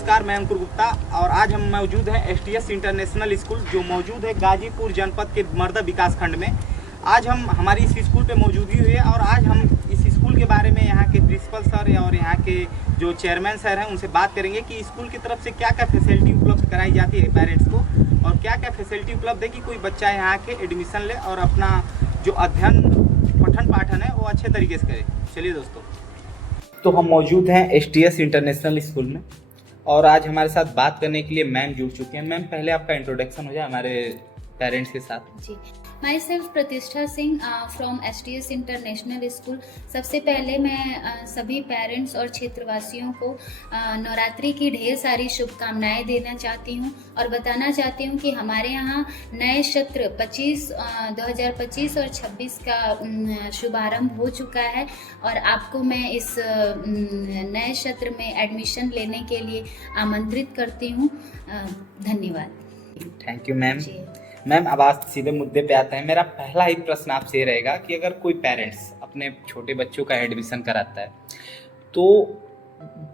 नमस्कार, मैं अंकुर गुप्ता और आज हम मौजूद हैं एसटीएस इंटरनेशनल स्कूल जो मौजूद है गाजीपुर जनपद के मर्दा विकास खंड में। आज हम हमारी इस स्कूल पे मौजूदगी हुई है और आज हम इस स्कूल के बारे में यहाँ के प्रिंसिपल सर और यहाँ के जो चेयरमैन सर हैं उनसे बात करेंगे कि स्कूल की तरफ से क्या क्या फैसिलिटी उपलब्ध कराई जाती है पेरेंट्स को और क्या क्या फैसिलिटी उपलब्ध है कि कोई बच्चा यहाँ के एडमिशन ले और अपना जो अध्ययन पठन पाठन है वो अच्छे तरीके से करे। चलिए दोस्तों, तो हम मौजूद हैं एसटीएस इंटरनेशनल स्कूल में और आज हमारे साथ बात करने के लिए मैम जुड़ चुके हैं। मैम, पहले आपका इंट्रोडक्शन हो जाए हमारे पेरेंट्स के साथ। जी, माई सेल्फ प्रतिष्ठा Singh from STS international school. सबसे पहले मैं सभी पेरेंट्स और क्षेत्रवासियों को नवरात्रि की ढेर सारी शुभकामनाएं देना चाहती हूं और बताना चाहती हूं कि हमारे यहाँ नए सत्र 2025 और 26 का शुभारंभ हो चुका है और आपको मैं इस नए सत्र में एडमिशन लेने के लिए आमंत्रित करती हूं। धन्यवाद। Thank you ma'am. मैम, अब आज सीधे मुद्दे पे आते हैं। मेरा पहला ही प्रश्न आपसे ये रहेगा कि अगर कोई पेरेंट्स अपने छोटे बच्चों का एडमिशन कराता है तो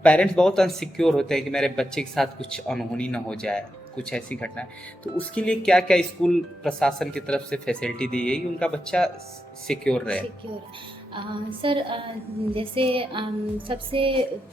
पेरेंट्स बहुत अनसिक्योर होते हैं कि मेरे बच्चे के साथ कुछ अनहोनी ना हो जाए, कुछ ऐसी घटना है, तो उसके लिए क्या क्या स्कूल प्रशासन की तरफ से फैसिलिटी दी गई कि उनका बच्चा सिक्योर रहे? सर, जैसे सबसे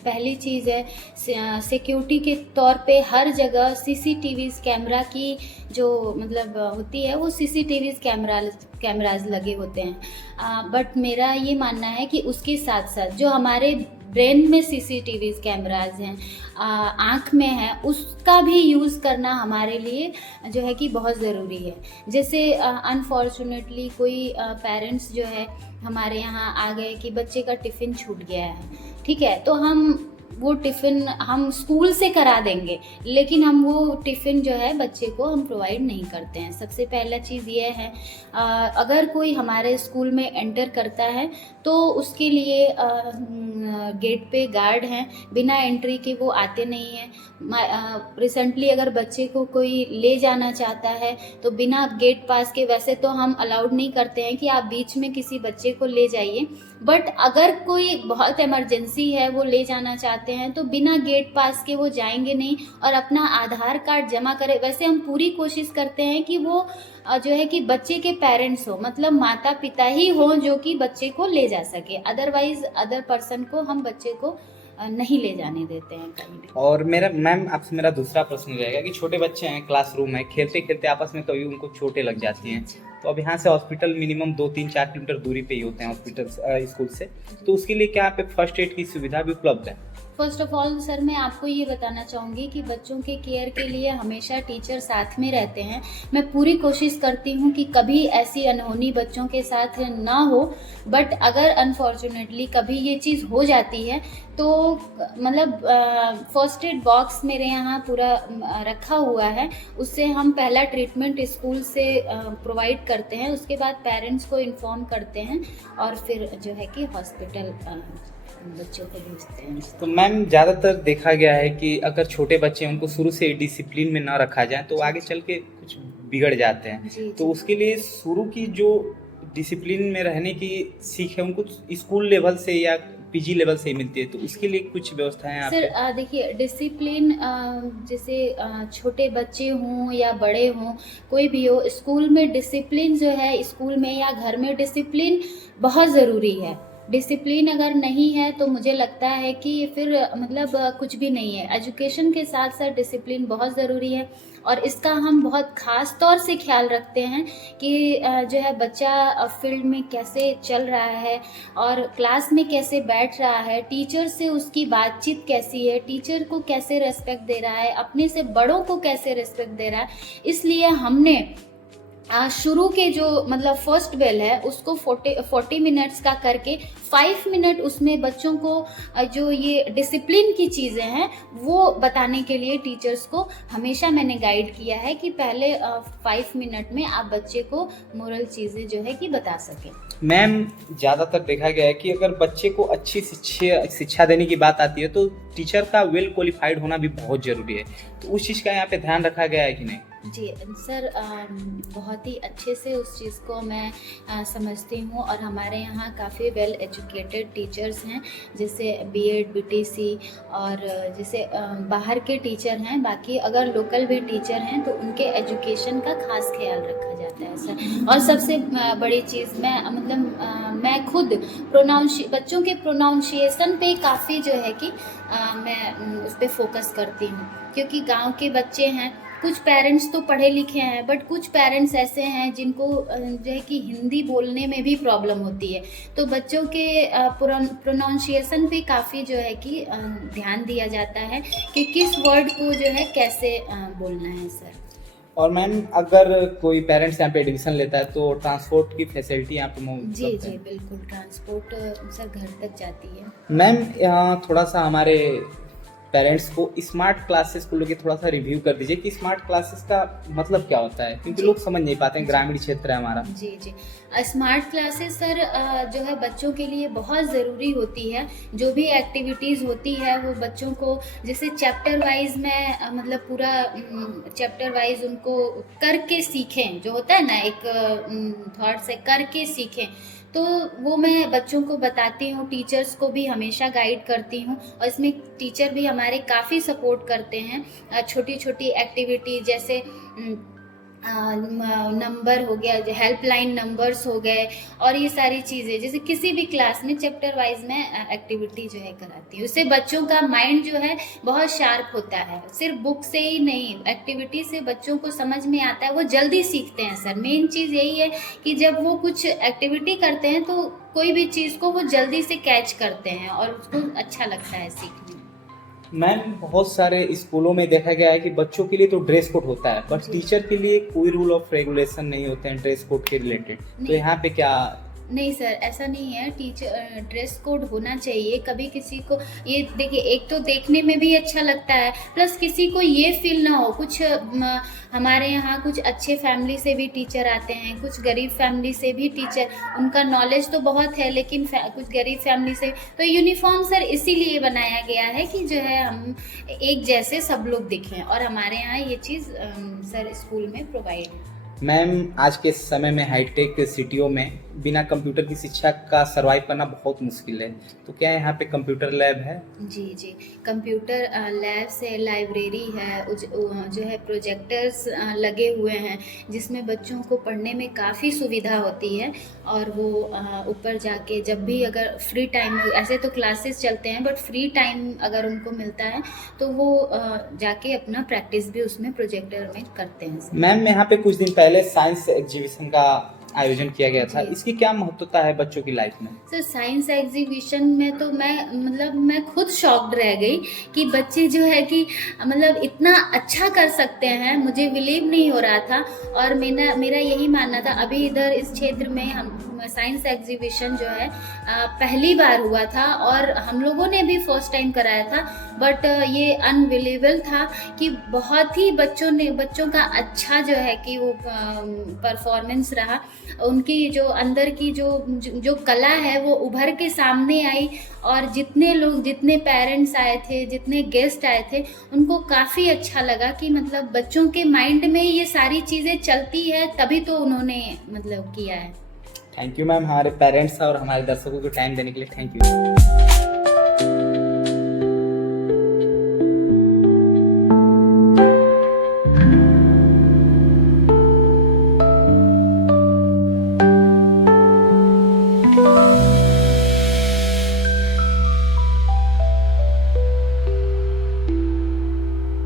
पहली चीज़ है सिक्योरिटी के तौर पे हर जगह सीसीटीवी कैमरा की जो मतलब होती है वो सीसीटीवी कैमराज लगे होते हैं। बट मेरा ये मानना है कि उसके साथ साथ जो हमारे ब्रेन में सीसीटीवी कैमराज हैं, आँख में है, उसका भी यूज़ करना हमारे लिए जो है कि बहुत ज़रूरी है। जैसे अनफॉर्चुनेटली कोई पेरेंट्स जो है हमारे यहाँ आ गए कि बच्चे का टिफ़िन छूट गया है, ठीक है, तो हम वो टिफ़िन हम स्कूल से करा देंगे लेकिन हम वो टिफ़िन जो है बच्चे को हम प्रोवाइड नहीं करते हैं। सबसे पहला चीज़ ये है, अगर कोई हमारे स्कूल में एंटर करता है तो उसके लिए गेट पे गार्ड हैं, बिना एंट्री के वो आते नहीं हैं। रिसेंटली अगर बच्चे को कोई ले जाना चाहता है तो बिना गेट पास के, वैसे तो हम अलाउड नहीं करते हैं कि आप बीच में किसी बच्चे को ले जाइए, बट अगर कोई बहुत इमरजेंसी है वो ले जाना चाहते हैं तो बिना गेट पास के वो जाएंगे नहीं और अपना आधार कार्ड जमा करें। वैसे हम पूरी कोशिश करते हैं कि वो जो है कि बच्चे के पेरेंट्स हो, मतलब माता पिता ही हो जो कि बच्चे को ले जा सके, अदरवाइज अदर पर्सन को हम बच्चे को नहीं ले जाने देते हैं कहीं भी। और मेरा मैम आपसे मेरा दूसरा प्रश्न रहेगा कि छोटे बच्चे हैं, क्लासरूम है, खेलते खेलते आपस में कभी उनको चोटें लग जाती हैं, तो अब यहाँ से हॉस्पिटल मिनिमम 2-3-4 किलोमीटर दूरी पे ही होते हैं हॉस्पिटल स्कूल से, तो उसके लिए क्या यहाँ पे फर्स्ट एड की सुविधा भी उपलब्ध है? फर्स्ट ऑफ ऑल सर, मैं आपको ये बताना चाहूँगी कि बच्चों के केयर के लिए हमेशा टीचर साथ में रहते हैं। मैं पूरी कोशिश करती हूँ कि कभी ऐसी अनहोनी बच्चों के साथ ना हो, बट अगर अनफॉर्चुनेटली कभी ये चीज़ हो जाती है तो मतलब फर्स्ट एड बॉक्स मेरे यहाँ पूरा रखा हुआ है, उससे हम पहला ट्रीटमेंट स्कूल से प्रोवाइड करते हैं, उसके बाद पेरेंट्स को इन्फॉर्म करते हैं और फिर जो है कि हॉस्पिटल बच्चों को भेजते हैं। तो मैम, ज़्यादातर देखा गया है कि अगर छोटे बच्चे उनको शुरू से डिसिप्लिन में ना रखा जाए तो आगे चल के कुछ बिगड़ जाते हैं, तो उसके लिए शुरू की जो डिसिप्लिन में रहने की सीख है उनको स्कूल लेवल से या पीजी लेवल से ही मिलती है, तो उसके लिए कुछ व्यवस्थाएं आप? सर देखिए, डिसिप्लिन जैसे छोटे बच्चे हों या बड़े हों, कोई भी हो, स्कूल में डिसिप्लिन जो है, स्कूल में या घर में डिसिप्लिन बहुत ज़रूरी है। डिसिप्लिन अगर नहीं है तो मुझे लगता है कि फिर मतलब कुछ भी नहीं है। एजुकेशन के साथ साथ डिसिप्लिन बहुत ज़रूरी है और इसका हम बहुत ख़ास तौर से ख्याल रखते हैं कि जो है बच्चा फील्ड में कैसे चल रहा है और क्लास में कैसे बैठ रहा है, टीचर से उसकी बातचीत कैसी है, टीचर को कैसे रिस्पेक्ट दे रहा है, अपने से बड़ों को कैसे रिस्पेक्ट दे रहा है। इसलिए हमने शुरू के जो मतलब फर्स्ट बेल है उसको 40 मिनट्स का करके 5 मिनट उसमें बच्चों को जो ये डिसिप्लिन की चीज़ें हैं वो बताने के लिए टीचर्स को हमेशा मैंने गाइड किया है कि पहले 5 मिनट में आप बच्चे को मोरल चीज़ें जो है कि बता सकें। मैम, ज़्यादातर देखा गया है कि अगर बच्चे को अच्छी शिक्षा देने की बात आती है तो टीचर का वेल क्वालिफाइड होना भी बहुत ज़रूरी है, तो उस चीज़ का यहाँ पे ध्यान रखा गया है कि नहीं? जी सर, बहुत ही अच्छे से उस चीज़ को मैं समझती हूँ और हमारे यहाँ काफ़ी वेल एजुकेटेड टीचर्स हैं, जैसे बीएड, बीटीसी और जैसे बाहर के टीचर हैं। बाकी अगर लोकल भी टीचर हैं तो उनके एजुकेशन का खास ख्याल रखा जाता है सर। और सबसे बड़ी चीज़ मैं खुद बच्चों के प्रोनाउंसिएशन पे काफ़ी जो है कि मैं उस पर फोकस करती हूँ, क्योंकि गांव के बच्चे हैं। कुछ पेरेंट्स तो पढ़े लिखे हैं, बट कुछ पेरेंट्स ऐसे हैं जिनको जो है कि हिंदी बोलने में भी प्रॉब्लम होती है। तो बच्चों के प्रोनाउंसिएशन पे काफ़ी जो है कि ध्यान दिया जाता है कि किस वर्ड को जो है कैसे बोलना है सर। और मैम, अगर कोई पेरेंट्स यहाँ पे एडमिशन लेता है तो ट्रांसपोर्ट की फैसिलिटी यहाँ पे जी जी बिल्कुल, ट्रांसपोर्ट सर घर तक जाती है। मैम, यहाँ थोड़ा सा हमारे पेरेंट्स को स्मार्ट क्लासेस को लेकर थोड़ा सा रिव्यू कर दीजिए कि स्मार्ट क्लासेस का मतलब क्या होता है, क्योंकि लोग समझ नहीं पाते हैं, ग्रामीण क्षेत्र है हमारा। जी जी, स्मार्ट क्लासेस सर जो है बच्चों के लिए बहुत ज़रूरी होती है। जो भी एक्टिविटीज़ होती है वो बच्चों को जैसे चैप्टर वाइज में पूरा चैप्टर वाइज उनको करके सीखें, जो होता है ना एक थॉट से करके सीखें, तो वो मैं बच्चों को बताती हूँ। टीचर्स को भी हमेशा गाइड करती हूँ और इसमें टीचर भी हमारे काफ़ी सपोर्ट करते हैं। छोटी छोटी एक्टिविटी जैसे नंबर हो गया, हेल्पलाइन नंबर्स हो गए, और ये सारी चीज़ें जैसे किसी भी क्लास में चैप्टर वाइज में एक्टिविटी जो है कराती हूँ। उससे बच्चों का माइंड जो है बहुत शार्प होता है। सिर्फ बुक से ही नहीं, एक्टिविटी से बच्चों को समझ में आता है, वो जल्दी सीखते हैं सर। मेन चीज़ यही है कि जब वो कुछ एक्टिविटी करते हैं तो कोई भी चीज़ को वो जल्दी से कैच करते हैं और उसको अच्छा लगता है सीखने। मैम, बहुत सारे स्कूलों में देखा गया है कि बच्चों के लिए तो ड्रेस कोड होता है, बट टीचर के लिए कोई रूल ऑफ रेगुलेशन नहीं होते हैं ड्रेस कोड के रिलेटेड, तो यहाँ पे क्या? नहीं सर, ऐसा नहीं है। टीचर ड्रेस कोड होना चाहिए। कभी किसी को ये देखिए, एक तो देखने में भी अच्छा लगता है, प्लस किसी को ये फील ना हो। कुछ हमारे यहाँ कुछ अच्छे फैमिली से भी टीचर आते हैं, कुछ गरीब फैमिली से भी टीचर, उनका नॉलेज तो बहुत है लेकिन कुछ गरीब फैमिली से। तो यूनिफॉर्म सर इसीलिए बनाया गया है कि जो है हम एक जैसे सब लोग दिखें, और हमारे यहाँ ये चीज़ सर स्कूल में प्रोवाइड है। मैम, आज के समय में हाईटेक सिटियों में बिना कंप्यूटर की शिक्षा का सरवाइव करना बहुत मुश्किल है, तो क्या यहाँ पे कंप्यूटर लैब है? जी जी, कंप्यूटर लैब से लाइब्रेरी है, जो है प्रोजेक्टर्स लगे हुए हैं जिसमें बच्चों को पढ़ने में काफ़ी सुविधा होती है। और वो ऊपर जाके जब भी अगर फ्री टाइम, ऐसे तो क्लासेस चलते हैं बट फ्री टाइम अगर उनको मिलता है तो वो जाके अपना प्रैक्टिस भी उसमें प्रोजेक्टर में करते हैं। मैम, यहाँ पे कुछ दिन पहले साइंस एग्जीबिशन का आयोजन किया गया था, इसकी क्या महत्वता है बच्चों की लाइफ में? सर साइंस एग्जीबिशन में तो मैं खुद शॉक्ड रह गई कि बच्चे जो है कि इतना अच्छा कर सकते हैं, मुझे बिलीव नहीं हो रहा था। और मेरा यही मानना था, अभी इधर इस क्षेत्र में हम साइंस एग्जीबिशन जो है पहली बार हुआ था और हम लोगों ने भी फर्स्ट टाइम कराया था, बट ये अनबिलीवेबल था कि बहुत ही बच्चों का अच्छा जो है कि वो परफॉर्मेंस रहा। उनकी जो अंदर की जो कला है वो उभर के सामने आई, और जितने पेरेंट्स आए थे, जितने गेस्ट आए थे, उनको काफ़ी अच्छा लगा कि बच्चों के माइंड में ये सारी चीज़ें चलती है, तभी तो उन्होंने किया है। थैंक यू मैम, हमारे पेरेंट्स और हमारे दर्शकों को टाइम देने के लिए थैंक यू।